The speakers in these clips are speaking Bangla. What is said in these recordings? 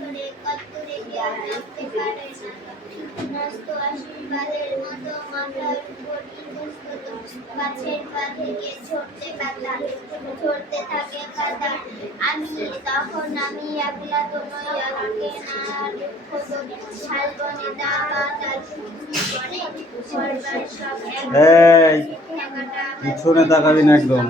অন্তরে কত্তুরে কেউ জানতে পারে না ন্যস্ত আশীর্বাদের মতো মাথার উপর ইতস্তত গাছের পা থেকে ঝরতে থাকে পাতা তখন আমি একলা তো নই আমাকে না হতো শালবনে দাবা তার বনে ঘরবার সব এই পিছনে তাকাবি না একদম।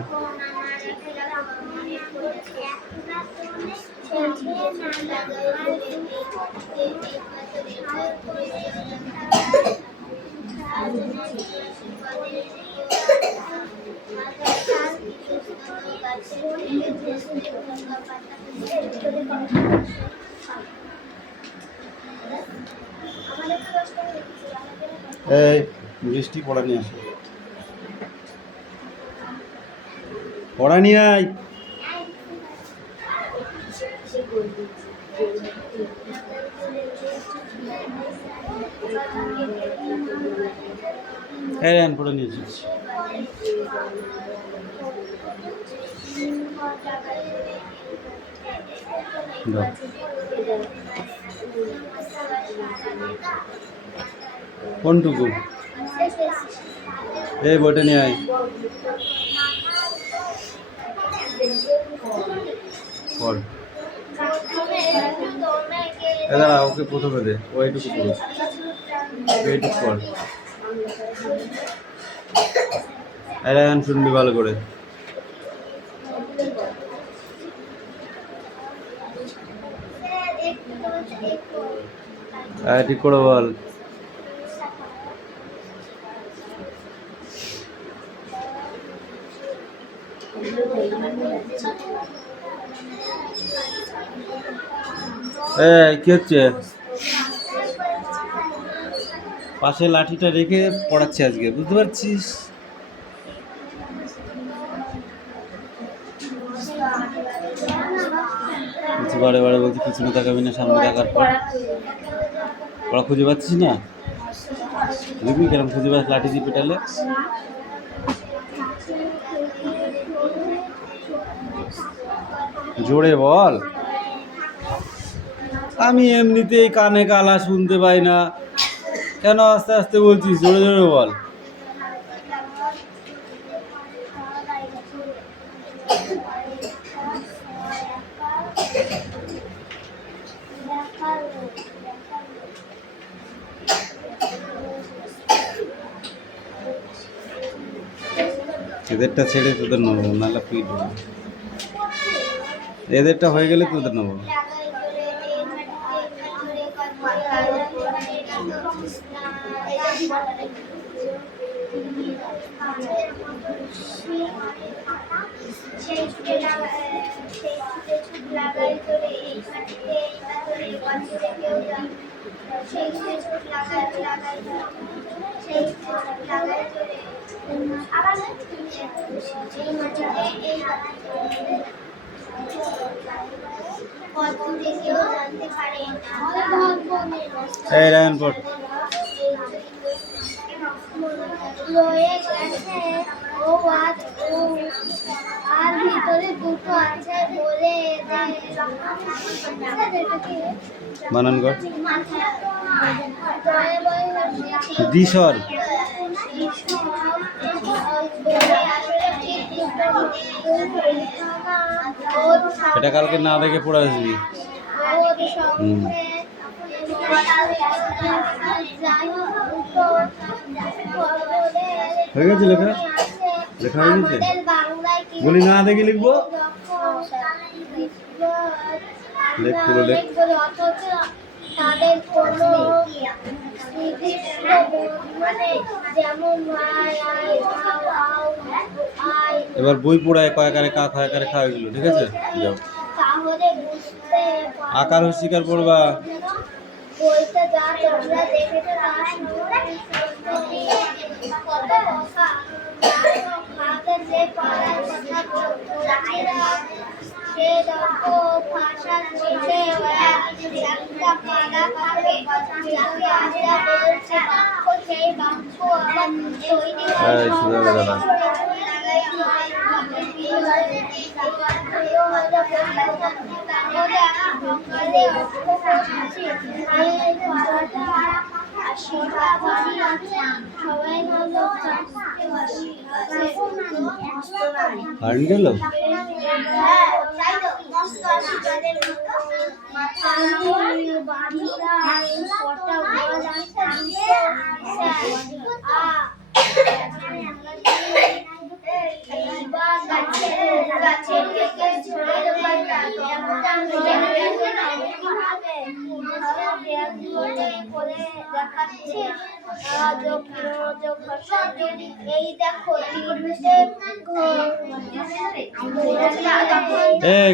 এই বৃষ্টি পড়া নিয়ে আসে, পড়া নিয়ে আয়। হ্যাঁ পড়া নিয়ে এসেছি। কোনটুকু? এই বইটা নিয়ে আয়। পড়। দাঁড়া, ওকে প্রথমে দে, ও এইটুকু পড়ো, এইটুকু পড়। এরা গান শুনবি ভালো করে। ঠিক করে বল। কি হচ্ছে? পাশে লাঠিটা রেখে পড়াচ্ছে আজকে, বুঝতে পারছিস? বারে বারে বলছি পিছনে তাকাবি না, সামনে তাকার পর পড়া খুঁজে পাচ্ছিস না? দেখবি কেরম খুঁজে পাস লাঠি দিয়ে পেটালে। জোরে বল। আমি এমনিতেই কানে কালা শুনতে পাই না, কেন আস্তে আস্তে বলছিস? জোরে জোরে বল। এদেরটা ছেড়ে তোদের নেবো, নাহলে পিট। এদেরটা হয়ে গেলে তোদের নেবো। এই রায়ন পড়। আর ভিতরে দুটো আছে বলে বানান কর। দিশর। এটা কালকে না দেখে পড়ে আসবি। হয়ে গেছে লেখা? লেখা হয়ে গেছে? বলি না দেখে লিখবো। লেখ, পুরো লেখ। এবার বই পড়ায় কয়াকারে কা খয়াকারে খা হয়ে গেল, ঠিক আছে? যাও আকার হস্যিকার পড়বা। বইটা যা তোমরা দেখেছো তার যে পড়ার কথা সে যত ভাষা শিখে একটা পাড়া পাবে যাকে আমরা বলছি বাক্য, সেই বাক্য আবার তৈরি হয় সবাই হলো কারেন্ট গেল? এই দেখো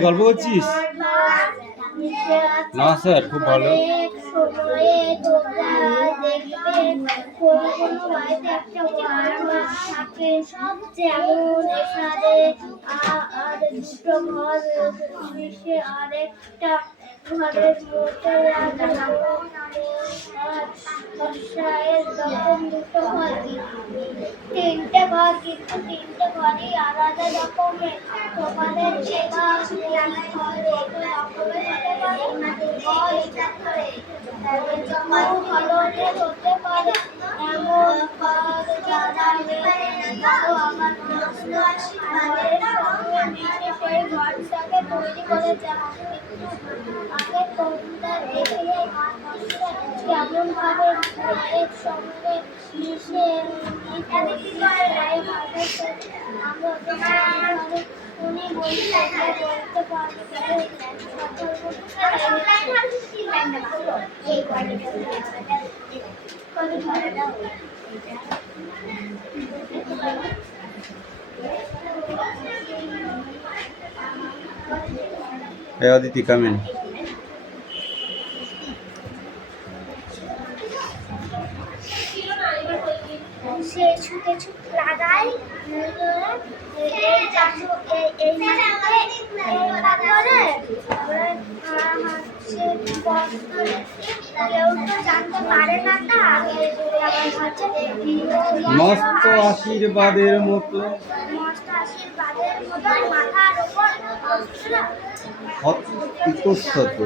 গল্প করছিস না স্যার? খুব ভালো। সময়ে তোমরা দেখবে কোনো কোনো বাড়িতে একটা ওয়ার্মার থাকে, যেমন এখানে আর দুটো ঘর মিশে আরেকটা ঘরের মধ্যে লাগানো বর্ষায়ের তখন দুটো ঘর, তিনটে ঘর, কিন্তু তিনটে ঘরই আলাদা রকমের। তোমাদের যে ঘর রকমের হতে পারে, ধরনের হতে পারে, এমন ঘর যারা আমাদের সঙ্গে মিশে সেই ঘরটাকে তৈরি করেছে। আগে তোমরা দেখলে কেমন ভাবে এর সঙ্গে মিশে উনি বলতে Hey Aditi, come in. সে ছুটে ছুটে লাগাই কেউ তো জানতে পারে না, মস্ত আশীর্বাদের মতো মাথার উপর ইতস্তত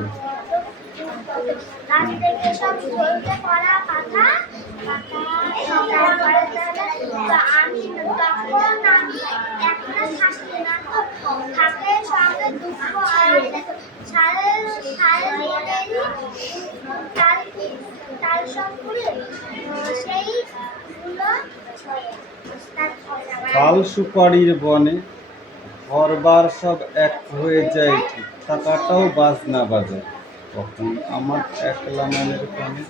সব ঝলতে পড়া পাতা আমি একটা থাকি না, তো থাকে সঙ্গে দুঃখ আর তার সবগুলো সেইগুলো কাল সুপারির বনে ঘরবার সব এক হয়ে যায়, ঠিক টাকাটাও বাজনা বাজে তখন আমার একলা মনের কানে।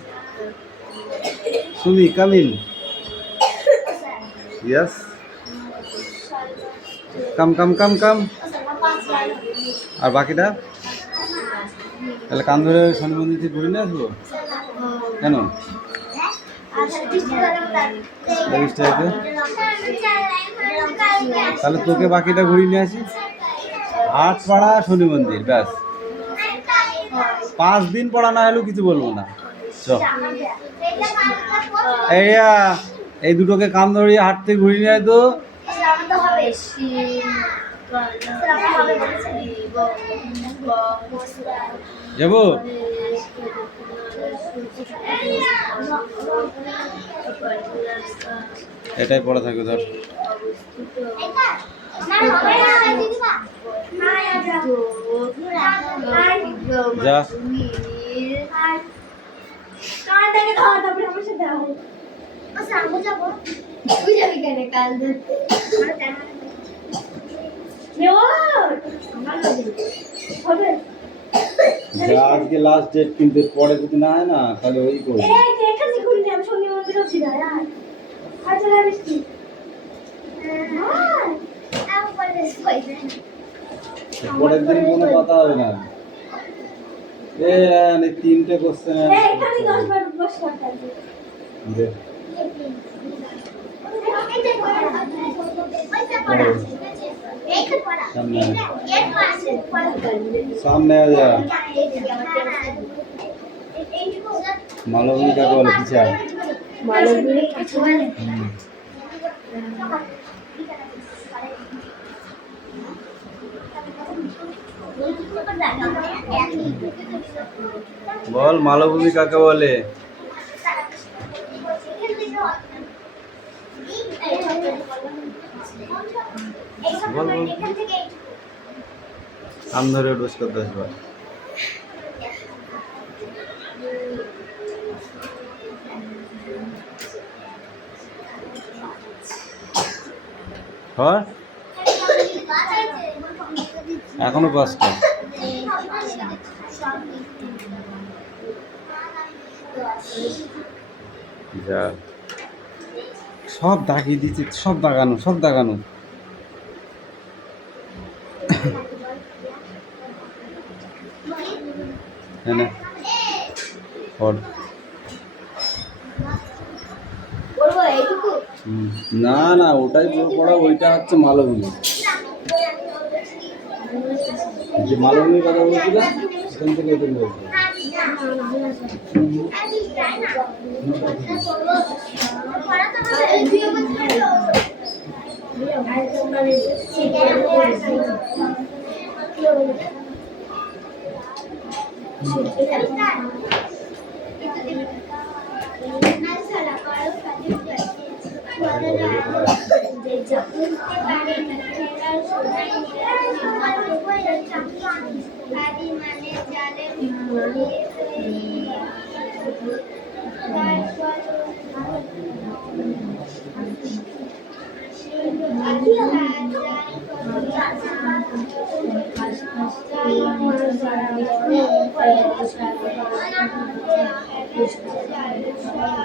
Sumi, come in. Yes, come come come come. আর বাকিটা তাহলে কান ধরে শনি মন্দির থেকে ঘুরে নিয়ে আসবো কেন? তাহলে তোকে বাকিটা ঘুরিয়ে নিয়ে আসি। হাটপাড়া শনি মন্দির, ব্যাস। 5 দিন পড়া না হলেও কিছু বলবো না। চল এই দুটোকে কান ধরিয়ে হাট থেকে ঘুরিয়ে নিয়ে আয় তো। যাবো? এটাই পড়া থাকবে ধর। যা আজকে লাস্ট ডেট, কিন্তু পরে যদি না হয় না তাহলে ওই করবো। পরের দিন কোনো কথা হবে না। 3টে কোশ্চেন সামনে आ जा। মালবিনী কাকে বলে? পিছা মালবিনী কিছু বলে বল, মালভূমি কাকে বলে? আম ধরে ডোজ করতে আসবে হয় এখনো 5টা যা সব দাগিয়ে দিচ্ছে সব দাগানো হ্যাঁ না না না ওটাই পুরো পড়া ওইটা হচ্ছে মালগুলি যে মালগুলির কথা বলছিলাম সেখান থেকে তুমি বলছো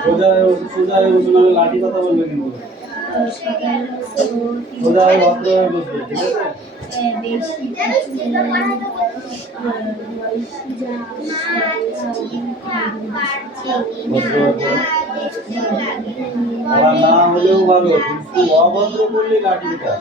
সোজা বসে নাহলে লাঠি কথা বলবে কিন্তু সোজা ভদ্রভাবে বসবে ঠিক আছে না হলেও ভালো কিন্তু অভদ্র করলে লাঠিটা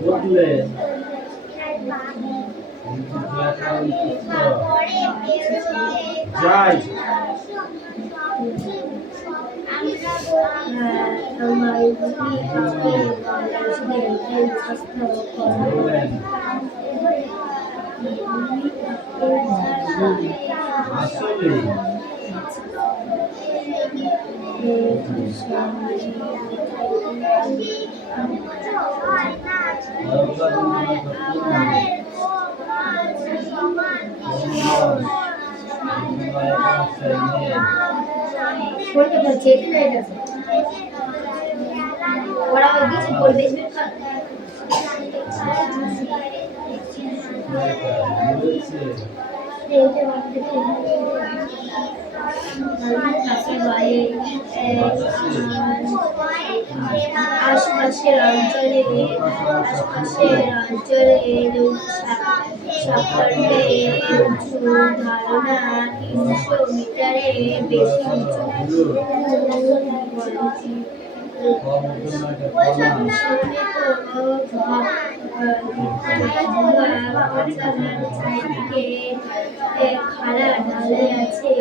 বুঝলে যাই আসলে আশপাশের অঞ্চলে সকলে উঁচু ধারণা 300 মিটারের বেশি উঁচু খাড়া ঢালে আছে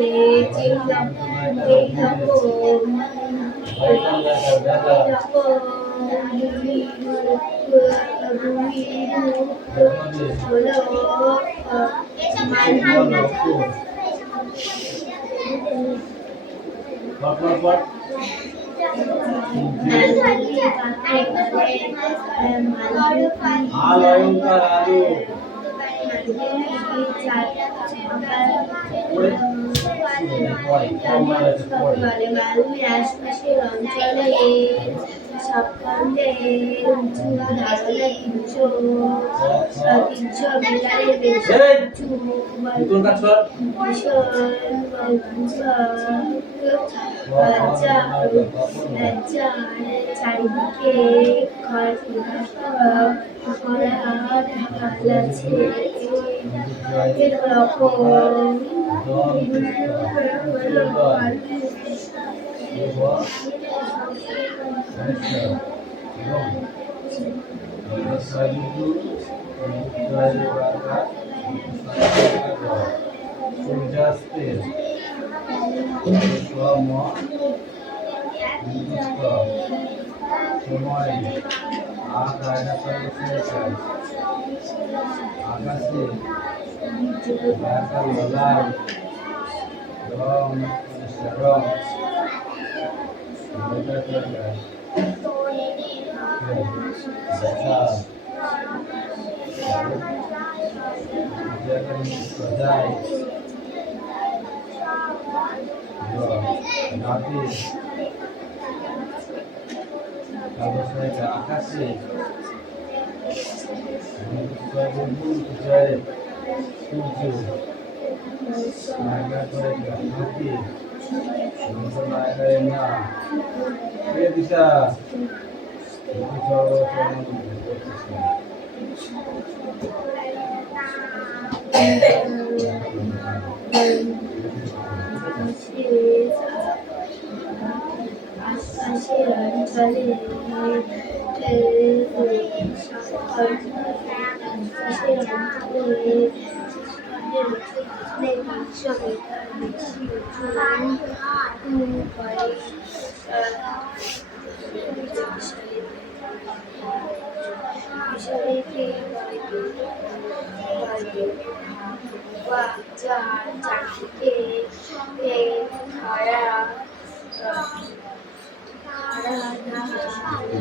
আশপাশের অঞ্চলে সকলে উঁচু ধারণা 300 মিটারের বেশি চারিদিকে খরা ঢাল আছে এরকম সূর্যাস্তের সময় আকাশে লাল রং রং সজায় আকাশে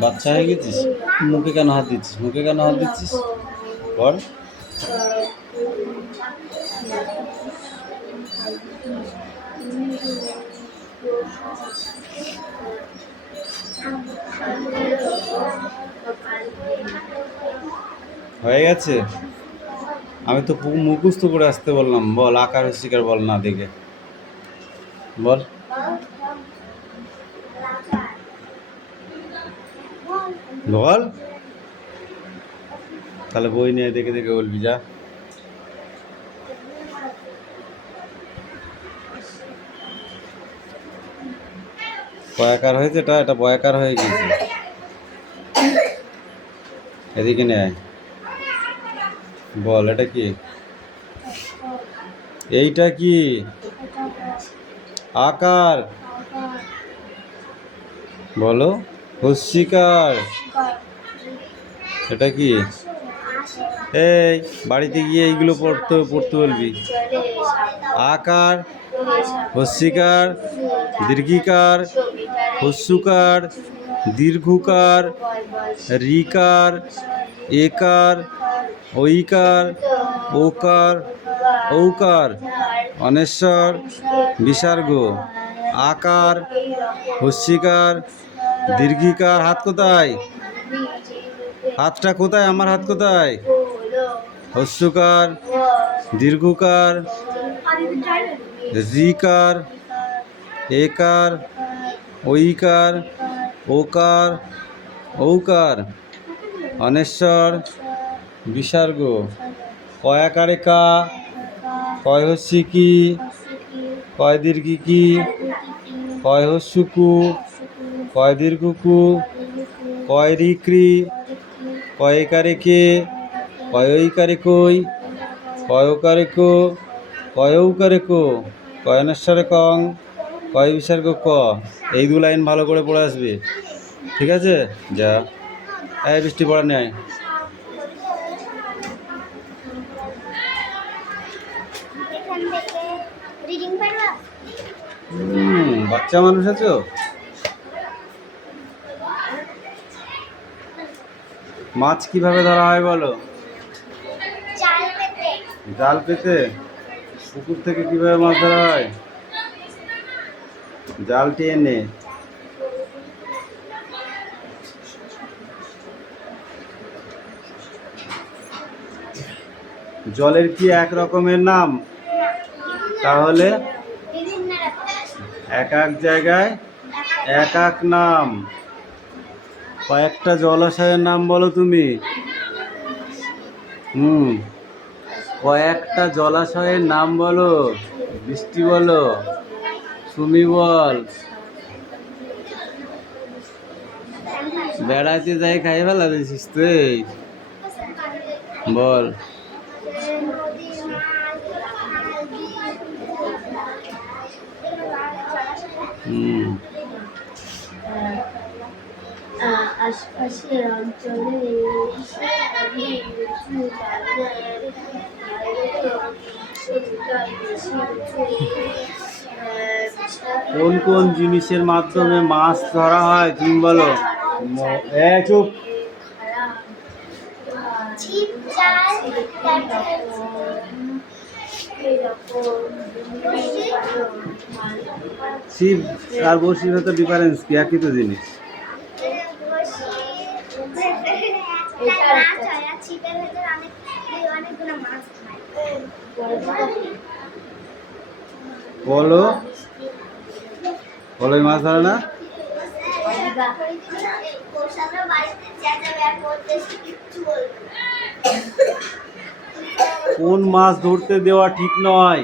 বাচ্চা হয়ে গেছিস? মুখে কেন হাত দিচ্ছিস? মুখে কেন হাত দিচ্ছিস? বল। হয়ে গেছে? আমি তো মুখস্থ করে আসতে বললাম। বল, আকার হস্যিকার বল না দেখে বল। বল তাহলে বই নিয়ে দেখে দেখে বলবি। যা। বয়াকার হয়েছে, এটা বয়াকার হয়ে গেছে। এদিকে নেয়। বল, এটা কি? এইটা কি? আকার। বলো। হস্যিকার। এটা কি? এই বাড়িতে গিয়ে এইগুলো পড়তে বলবি। আকার, হস্যিকার, দীর্ঘিকার, হস্যকার, দীর্ঘকার, রিকার, একার, ঐকার, ওকার, ঔকার, অনেশ্বর, বিসর্গ। আকার, হস্যিকার, দীর্ঘিকার। হাত কোথায়? হাতটা কোথায়? আমার হাত কোথায়? হস্যকার, দীর্ঘকার, রিকার, একার, ঐকার, ওকার, ঔকার, অনেশ্বর, বিসর্গ। কয়াকারে কা, কয় হস্যিকি, কয় দীর্ঘিকি, কয় হস্যকু, কয় দীর্ঘকু, কয় রিক্রি, কয় একারে কে, কয় ঐকারে কই, কয় ওকারে কো, কয় ঔকারে কো, কয় অনেশ্বরে কং, কয় বিসর্গ ক। এই 2 লাইন ভালো করে পড়ে আসবে, ঠিক আছে? যা। এই বৃষ্টি পড়া নেয়। বাচ্চা মানুষ আছো? মাছ কিভাবে ধরা হয় বলো? জাল পেতে। পুকুর থেকে কিভাবে মাছ ধরা হয়? জাল টেনে। জলের কি এক রকমের নাম? তাহলে এক এক জায়গায় এক এক নাম। কয়েকটা জলাশয়ের নাম বলো তুমি। কয়েকটা জলাশয়ের নাম বলো। বৃষ্টি বলো, সুমি বল। বেড়াতে যাই খাই ফেলা দিছিস তুই, বল। নদী, মাছ, খাল, বিল, আশপাশের অঞ্চলে উঁচু বাগানের কোন কোন জিনিসের মাধ্যমে মাছ ধরা হয় তুমি বলো। চুপ। ছিপ, জাল, ছিপ আর বড়শির ভেতর ডিফারেন্স কি? একই তো জিনিস। ছিপের ভেতর অনেকগুলো মাছ থাকে। বলো, বলো মাছ ধরে না। কোন মাছ ধরতে দেওয়া ঠিক নয়?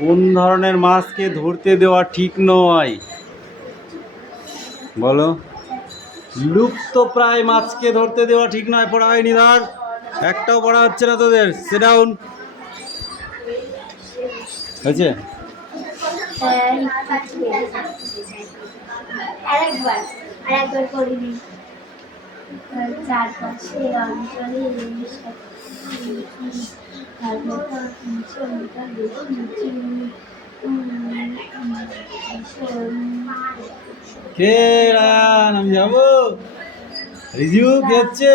কোন ধরনের মাছকে ধরতে দেওয়া ঠিক নয় বলো। লুপ্ত প্রায় মাছকে ধরতে দেওয়া ঠিক নয়। পড়া হয়নি ধর, একটাও পড়া হচ্ছে না তোদের। Sit down. হয়েছে? আরেকবার করিনি। চারপাশে অঞ্চলে কে রায়ান? আমি যাবো। রিজু কে হচ্ছে?